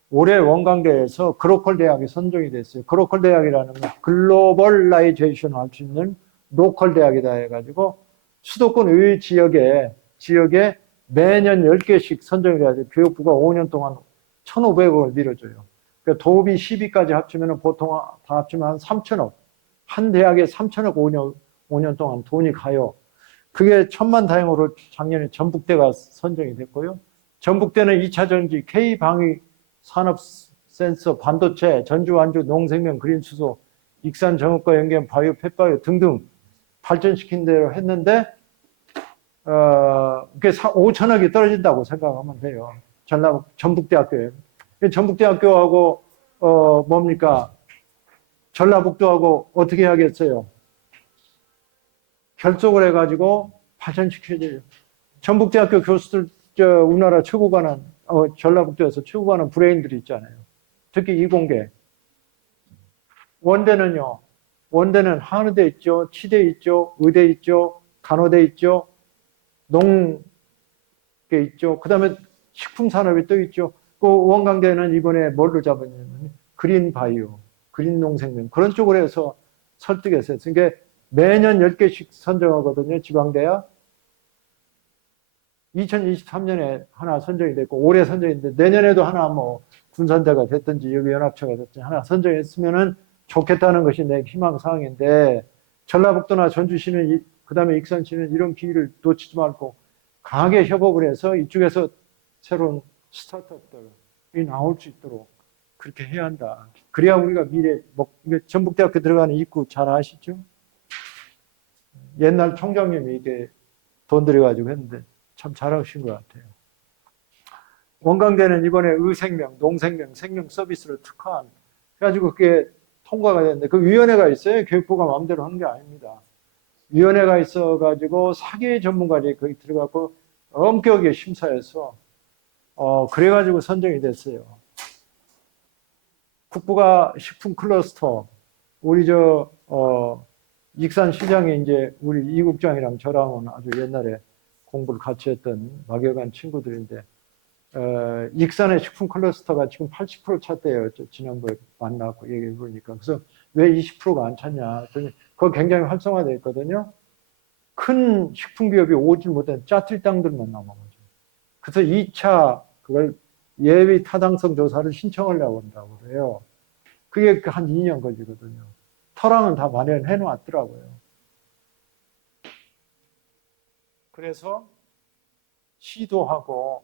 올해 원광대에서 그로컬 대학이 선정이 됐어요. 그로컬 대학이라는 건 글로벌라이제이션 할 수 있는 로컬 대학이다 해가지고 수도권 의 지역에 매년 10개씩 선정이 돼가지고 교육부가 5년 동안 1,500억을 밀어줘요. 그러니까 도비 10위까지 합치면 보통 다 합치면 한 3,000억. 한 대학에 3,000억 5년 동안 돈이 가요. 그게 천만다행으로 작년에 전북대가 선정이 됐고요. 전북대는 2차 전지, K방위 산업 센서, 반도체, 전주, 완주, 농생명, 그린수소, 익산 정읍과 연계한 바이오, 펫바이오 등등 발전시킨 대로 했는데 그게 5천억이 떨어진다고 생각하면 돼요. 전북대학교에. 전북대학교하고 뭡니까? 전라북도하고 어떻게 하겠어요? 결속을 해가지고 발전시켜야 돼요. 전북대학교 교수들, 우리나라 최고 가는, 전라북도에서 최고 가는 브레인들이 있잖아요. 특히 이공계. 원대는요, 원대는 한의대 있죠, 치대 있죠, 의대 있죠, 간호대 있죠, 농계 있죠. 그 다음에 식품산업이 또 있죠. 그 원광대는 이번에 뭘로 잡았냐면 그린 바이오, 그린 농생명 그런 쪽으로 해서 설득했어요. 그러니까 매년 10개씩 선정하거든요. 지방대학. 2023년에 하나 선정이 됐고 올해 선정인데 내년에도 하나 뭐 군산대가 됐든지 여기 연합체가 됐든지 하나 선정했으면은 좋겠다는 것이 내 희망사항인데 전라북도나 전주시는 그 다음에 익산시는 이런 기회를 놓치지 말고 강하게 협업을 해서 이쪽에서 새로운 스타트업들이 나올 수 있도록 그렇게 해야 한다. 그래야 우리가 미래, 전북대학교 들어가는 입구 잘 아시죠? 옛날 총장님이 이게 돈 들여가지고 했는데 참 잘하신 것 같아요. 원광대는 이번에 의생명, 농생명, 생명 서비스를 특화한 해가지고 그게 통과가 됐는데 그 위원회가 있어요. 교육부가 마음대로 한 게 아닙니다. 위원회가 있어가지고 사기 전문가들이 거기 들어가고 엄격하게 심사해서 그래가지고 선정이 됐어요. 국부가 식품 클러스터 우리 익산시장에 이제 우리 이 국장이랑 저랑은 아주 옛날에 공부를 같이 했던 막역한 친구들인데 익산의 식품 클러스터가 지금 80% 찼대요. 지난번에 만나고 얘기해 보니까. 그래서 왜 20%가 안 찼냐 했더니 그거 굉장히 활성화되어 있거든요. 큰 식품 기업이 오질 못한 짜투리 땅들만 남아가지고. 그래서 2차 그걸 예비 타당성 조사를 신청하려고 한다고 그래요. 그게 한 2년 걸리거든요. 터랑은 다 마련해 놨더라고요. 그래서 시도 하고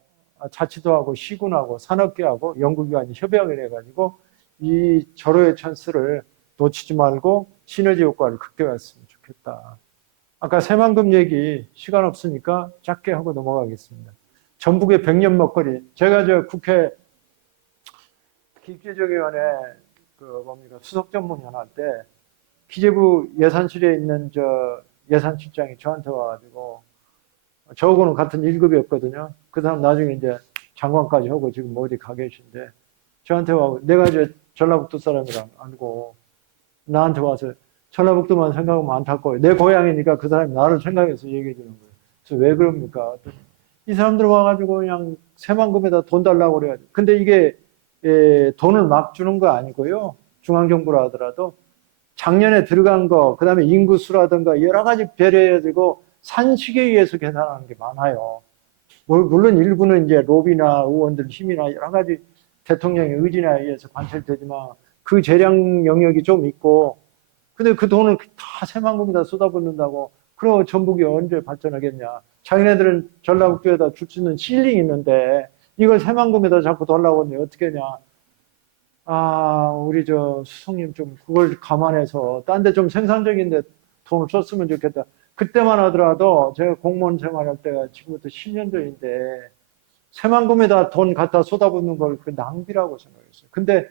자치도 하고 시군하고 산업계하고 연구기관이 협약을 해가지고 이 절호의 찬스를 놓치지 말고 시너지 효과를 극대화했으면 좋겠다. 아까 새만금 얘기 시간 없으니까 짧게 하고 넘어가겠습니다. 전북의 백년 먹거리. 제가 국회 기획재정위원회 수석전문위원 때 기재부 예산실에 있는 예산실장이 저한테 와가지고 저하고는 같은 1급이었거든요. 그 사람 나중에 이제 장관까지 하고 지금 어디 가 계신데 저한테 와서 내가 전라북도 사람이랑 알고 나한테 와서 전라북도만 생각하면 안타까워요. 내 고향이니까 그 사람이 나를 생각해서 얘기해 주는 거예요. 그래서 왜 그럽니까? 이 사람들 와가지고 그냥 새만금에다 돈 달라고 그래가지고. 근데 이게 돈을 막 주는 거 아니고요. 중앙정부라 하더라도 작년에 들어간 거, 그 다음에 인구수라든가 여러 가지 배려해가지고 산식에 의해서 계산하는 게 많아요. 물론 일부는 이제 로비나 의원들 힘이나 여러 가지 대통령의 의지나 의해서 관철되지만 그 재량 영역이 좀 있고 근데 그 돈을 다 새만금에다 쏟아붓는다고 그럼 전북이 언제 발전하겠냐. 자기네들은 전라북도에다 줄 수 있는 실링이 있는데 이걸 새만금에다 자꾸 달라고 하는데 어떻게 하냐. 우리 수석님 좀 그걸 감안해서 딴 데 좀 생산적인 데 돈을 썼으면 좋겠다. 그때만 하더라도 제가 공무원 생활할 때가 지금부터 10년 전인데 새만금에다 돈 갖다 쏟아붓는 걸 그 낭비라고 생각했어요. 근데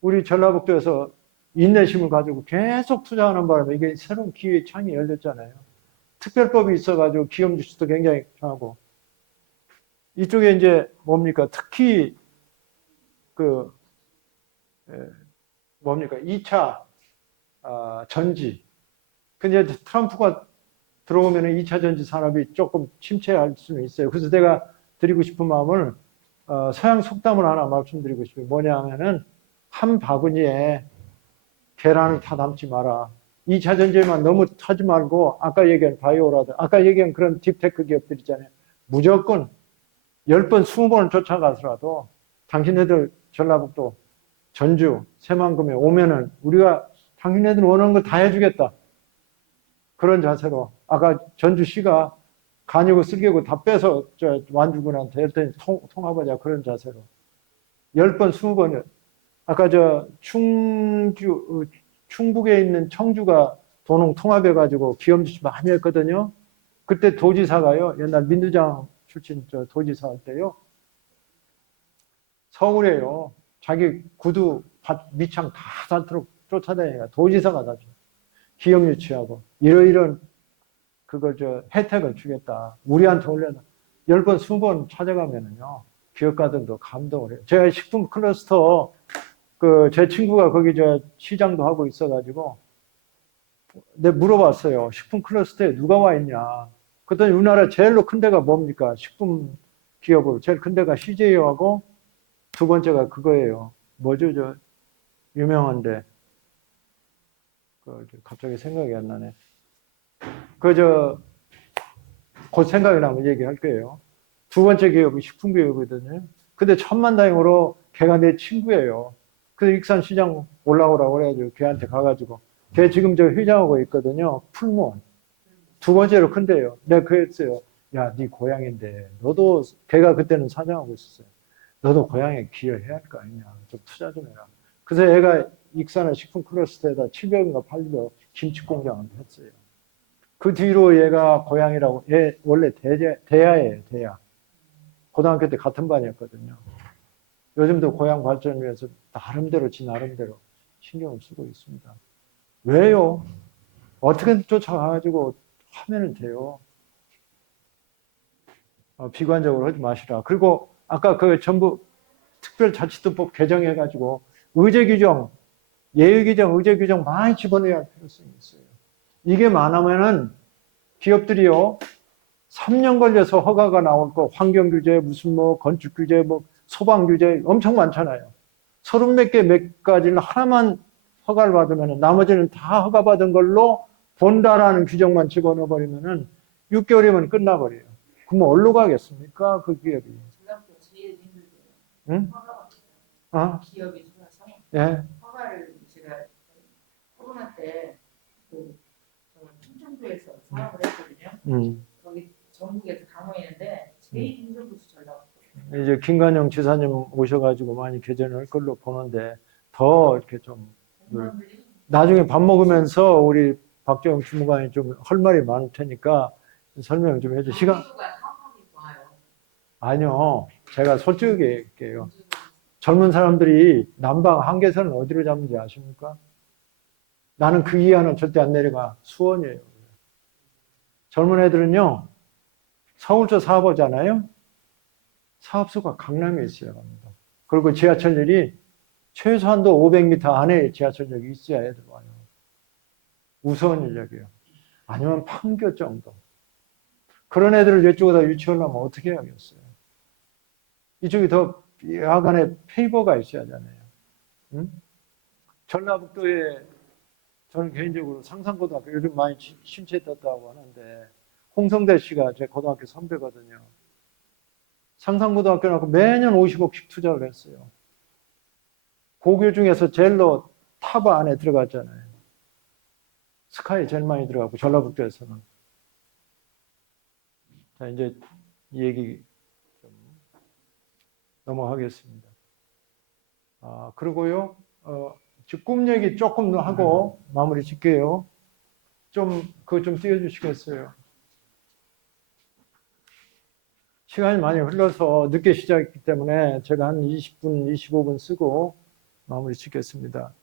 우리 전라북도에서 인내심을 가지고 계속 투자하는 바람에 이게 새로운 기회의 창이 열렸잖아요. 특별법이 있어가지고 기업 유치도 굉장히 하고 이쪽에 이제 뭡니까 특히 2차 전지. 근데 트럼프가 들어오면 2차 전지 산업이 조금 침체할 수는 있어요. 그래서 내가 드리고 싶은 마음을 서양 속담을 하나 말씀드리고 싶어요. 뭐냐 하면은 한 바구니에 계란을 다 담지 마라. 2차 전지에만 너무 타지 말고 아까 얘기한 바이오라든 아까 얘기한 그런 딥테크 기업들 있잖아요. 무조건 10번, 20번을 쫓아가서라도 당신네들 전라북도, 전주, 새만금에 오면은 우리가 당신네들 원하는 거 다 해주겠다. 그런 자세로. 아까 전주시가 간이고 쓸개고 다 빼서 저 완주군한테 했더니 통합하자 그런 자세로. 10번, 20번을. 아까 저 충북에 있는 청주가 도농 통합해가지고 기염주시 많이 했거든요. 그때 도지사가요. 옛날 민주당 출신 저 도지사 할 때요. 서울에요. 자기 구두 밑창 다 닳도록 쫓아다니니까 도지사가 다 기업 유치하고 이러이런 그걸 저 혜택을 주겠다. 우리한테 올려놔. 10번, 20번 찾아가면은요. 기업가들도 감동을 해요. 제가 식품 클러스터 제 친구가 거기 저 시장도 하고 있어가지고 내가 물어봤어요. 식품 클러스터에 누가 와 있냐. 그랬더니 우리나라 제일로 큰 데가 뭡니까? 식품 기업으로 제일 큰 데가 CJ하고 두 번째가 그거예요. 뭐죠? 저 유명한데 갑자기 생각이 안 나네. 곧 생각이 나면 얘기할 거예요. 두 번째 기업이 식품 기업이거든요. 근데 천만다행으로 걔가 내 친구예요. 그래서 익산시장 올라오라고 그래가지고 걔한테 가가지고 걔 지금 저 회장하고 있거든요. 풀무원. 두 번째로 큰데요. 내가 그랬어요. 야, 네 고향인데 너도 걔가 그때는 사장하고 있었어요. 너도 고향에 기여해야 할 거 아니냐. 좀 투자 좀 해라. 그래서 얘가 익산의 식품 클러스터에다 700인가 800 김치 공장을 했어요. 그 뒤로 얘가 고향이라고, 얘 원래 대야예요, 대야. 고등학교 때 같은 반이었거든요. 요즘도 고향 발전을 위해서 지 나름대로 신경을 쓰고 있습니다. 왜요? 어떻게든 쫓아가가지고 하면 돼요. 비관적으로 하지 마시라. 그리고 아까 전부 특별자치도법 개정해가지고 의제 규정, 예외 규정, 의제 규정 많이 집어넣어야 할 필요성이 있어요. 이게 많으면은 기업들이요, 3년 걸려서 허가가 나올 거, 환경 규제, 무슨 건축 규제, 소방 규제 엄청 많잖아요. 30몇 개 몇 가지를 하나만 허가를 받으면 나머지는 다 허가받은 걸로 본다라는 규정만 집어넣어 버리면은 6개월이면 끝나버려요. 그럼 어디로 가겠습니까? 그 기업이. 제일 힘들대요. 응? 기업이 좋아서 예. 허가를 제가 코로나 때 충청도에서 사업을 했거든요. 거기 전국에서 강원이는데 제일 힘든 곳이 전라북도. 이제 김관영 지사님 오셔가지고 많이 개선할 걸로 보는데 더 이렇게 좀 나중에 밥 먹으면서 우리 박재영 주무관이 좀 할 말이 많을 테니까 설명 좀 해줘. 시간? 아니요. 제가 솔직하게 얘기할게요. 젊은 사람들이 난방 한계선은 어디로 잡는지 아십니까? 나는 그 이하는 절대 안 내려가. 수원이에요. 젊은 애들은요. 서울서 사업하잖아요. 사업소가 강남에 있어야 합니다. 그리고 지하철역이 최소한도 500m 안에 지하철역이 있어야 애들 와요. 우선인력이에요. 아니면 판교 정도. 그런 애들을 이쪽에다 유치하려면 어떻게 해야겠어요? 이쪽이 더 야간에 페이버가 있어야 하잖아요. 응? 전라북도에 저는 개인적으로 상산고등학교 요즘 많이 침체됐다고 하는데 홍성대 씨가 제 고등학교 선배거든요. 상산고등학교 나고 매년 50억씩 투자를 했어요. 고교 중에서 제일로 탑 안에 들어갔잖아요. 스카이 제일 많이 들어가고 전라북도에서는. 자, 이제 이 얘기 좀 넘어가겠습니다. 그리고요, 꿈 얘기 조금 하고 마무리 짓게요. 그거 좀 띄워주시겠어요? 시간이 많이 흘러서 늦게 시작했기 때문에 제가 한 20분, 25분 쓰고 마무리 짓겠습니다.